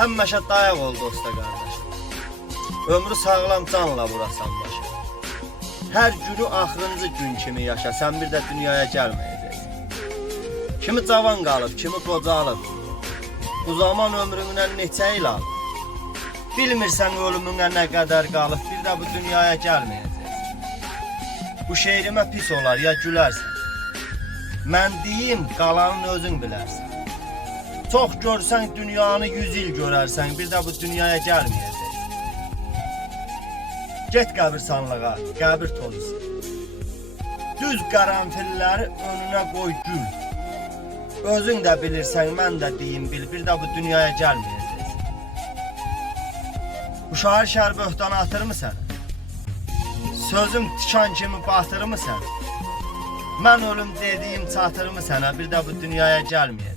Həmməşə dayaq ol dosta qardaş. Ömrü sağlam canla vurasan başa. Hər günü axırıncı gün kimi yaşa, sən bir də dünyaya gəlməyəcəksən. Kimi cavan qalıb, kimi qocalıb. Bu zaman ömründən neçə il alıb. Bilmirsən ölümünə nə qədər qalıb, bir də bu dünyaya gəlməyəcəksən. Bu şeirimə pis olar, ya gülərsən. Mən deyim, qalanını özün bilərsən. Çox görsən dünyanı 100 il görərsən, bir də bu dünyaya gəlməyəcəksən. Get qəbirstanlığa, qəbir tolusu. Düz qaranfilləri önünə qoy gül. Özün də bilirsən, mən də deyim bil, bir də bu dünyaya gəlməyəcəksən. Bu şair şər böhtanı atırmı sənə? Sözüm tikan kimi batırmı sənə? Mən ölüm dediyim çatırmı sənə, bir də bu dünyaya gəlməyəcəksən.